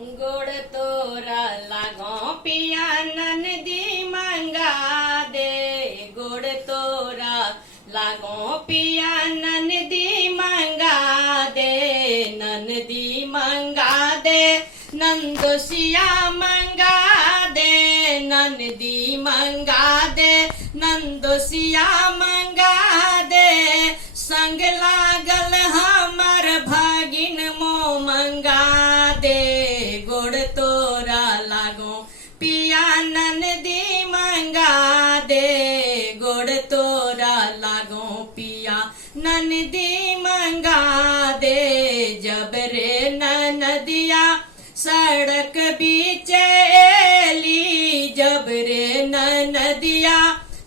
गोड़ तोरा लागो पिया ननदी मंगा दे। गोड़ तोरा लागो पिया ननदी मंगा दे। ननदी मंगा दे नंदोसिया मंगा दे। ननदी मंगा दे नंदोसिया मंगा दे। संग लागल हमर भागिन मो मंगा दे। गोड़ तोरा लागो पिया ननदी मंगा दे। गोड़ तोरा लागो पिया ननदी मंगा दे। जब रे ननदिया सड़क बीच एली। जब रे ननदिया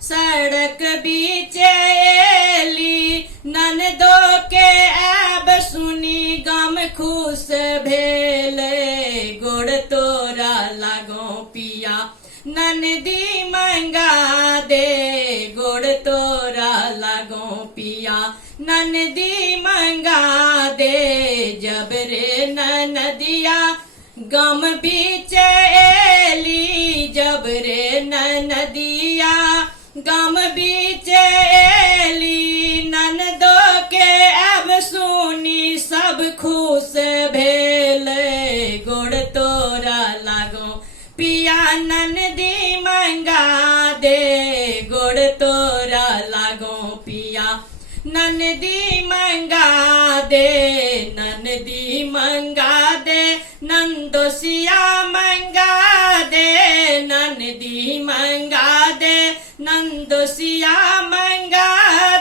सड़क बीच एली। ननदो के ऐब सुनी गम खुश भेले। गोड़ तोरा लागो पिया ननदी मंगा दे। गोड़ तोरा लागो पिया ननदी मंगा दे। जब रे ननदिया गम बीच एली। जब रे ननदिया गम बीच एली। ननदो के अब सुनी सब खुश भेले। गोड़ तोरा लागो पिया ननदी मंगा दे। गोड़ तोरा लागो पिया ननदी मंगा दे। ननदी मंगा दे नंदोसिया मंगा दे। ननदी मंगा दे नंदोसिया मंगा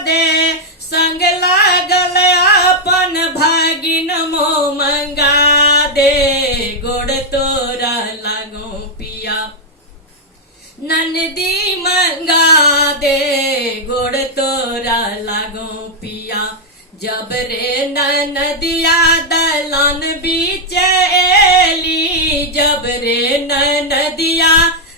दे। संग लागल अपन भागिन मो मंगा दे। गोड़ तोरा लागो पिया ननदी मंगा दे। गोड़ तोरा लागो पिया। जब रे ननदिया दलान बीच एली। जब रे ननदिया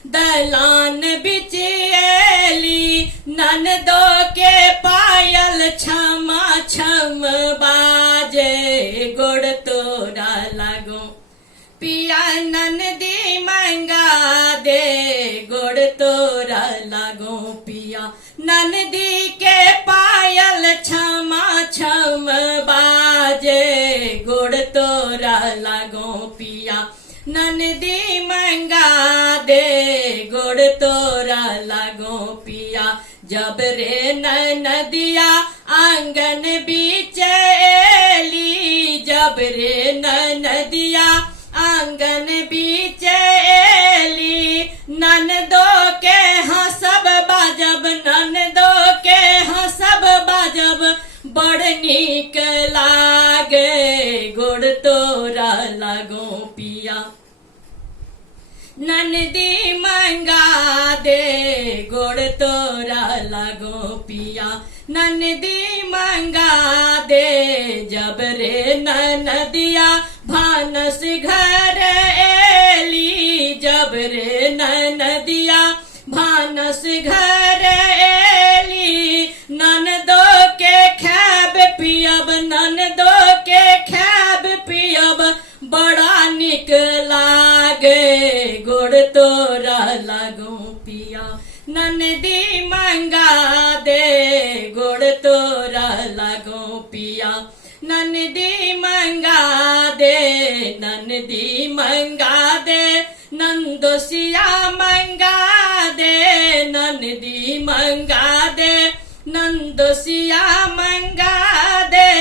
दलान बीच एली। ननदो के पायल छमा छम बाजे। गोड़ तोरा लागो पिया ननदी मंगा दे। गोड़ तोरा लागो पिया ननदी के पायल छमा छम बाजे। गोड़ तोरा लागो पिया ननदी मंगा दे। गोड़ तोरा लागो पिया। जब रे ननदिया आंगन बीच एली। जब रे ननदिया आंगन बीच एली। ननदो के हंसब बाजब। ननदो के हंसब बाजब बड़ नीक लागे। गोड़ तोरा लागो पिया ननदी मंगा दे। गोड़ तोरा लागो पिया ननदी मंगा दे। जब रे ननदिया भानस घर एली। जब रे ननदिया भानस घर एली। ननदो के खैब पियब। ननदो के खैब पियब बड़ा निक लागे। गोड़ तोरा लागो पिया ननदी मंगा दे। गोड़ तोरा लागो पिया ननदी मंगा दे। ननदी मंगा दे नंदोसिया मंगा दे। ननदी मंगा दे नंदोसिया मंगा दे।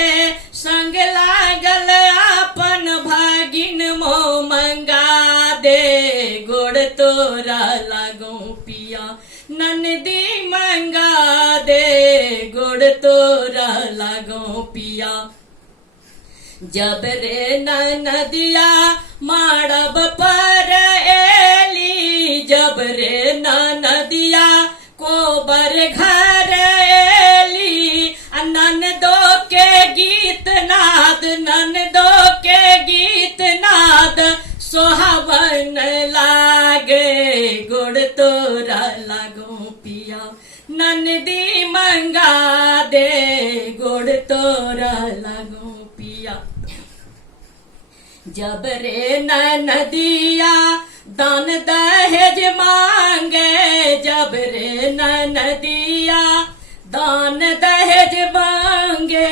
संग लागल अपन भागिन मो मंगा दे। गोड़ तोरा लागो पिया ननदी मंगा दे। गोड़ तोरा लागो पिया। जब रे ननदिया माड़ब पर एली। जब रे ननदिया कोबर घर एली। ननदो के गीत नाद। ननदो के गीत नाद सोहावन लागे। गोड़ तोरा लागो पिया ननदी मंगा दे। गोड़ तोरा लागो पिया जब रे नदिया दान दहेज मांगे, जब रे नदिया दान दहेज मांगे,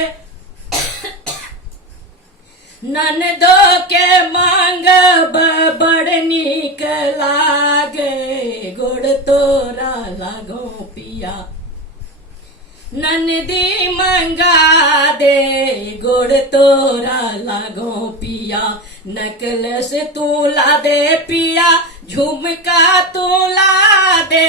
ननदो के मांग बड़ नीक लागे, गुड़ तोरा लागो पिया ननदी मंगा दे, गुड़ तोरा लागो पिया। नकलस तू ला दे पिया, झुमका तू ला दे,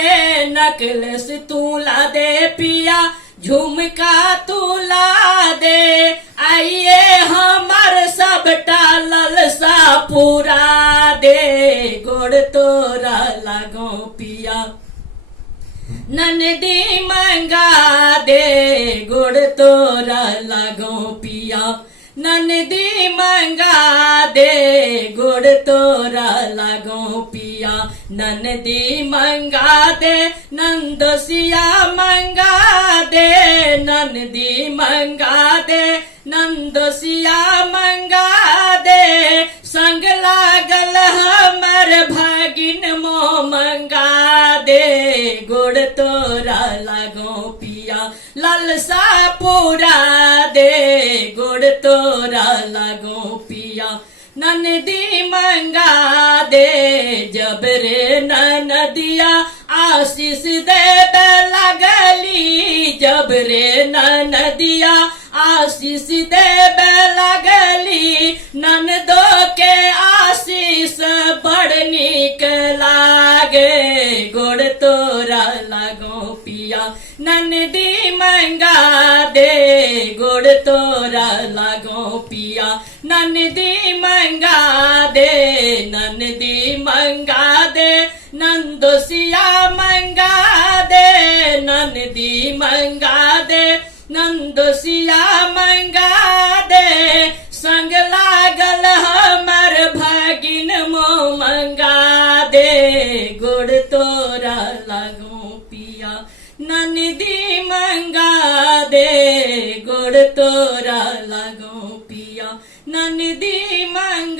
नकलस तू ला दे पिया, झुमका तू ला दे। आइए हमार सबटा ललसा पूरा दे, गुड़ तोरा लागो पिया ननदी मंगा दे, गुड़ तोरा लागो पिया ननदी मंगा दे, गुड़ तोरा लागो पिया ननदी मंगा दे, नंदोसिया मंगा दे, ननदी मंगा दे, नंदोसिया मंगा दे। संग लागल हमर भागिन मो मंगा दे, गुड़ तोरा लागो पिया ललसा पूरा दे, गुड़ तोरा लागो पिया ननदी मंगा दे। जब रे नदिया आशीष दे लगली, जब रे नदिया आशीष दे लगली, ननदो के आशीष बड़ नीक लागे, गुड़ तोरा लागो पिया ननदी मंगा दे, गुड़ तोरा लागो पिया ननदी मंगा दे, ननदी मंगा दे, नंदोसिया मंगा दे, ननदी मंगा दे, नंदोसिया मंगा दे। संग लागल हमर भागिन मो मंगा दे, गुड़ तोरा लागो पिया ननदी मंगा दे, गुड़ तोरा लागो पिया ननदी मंगा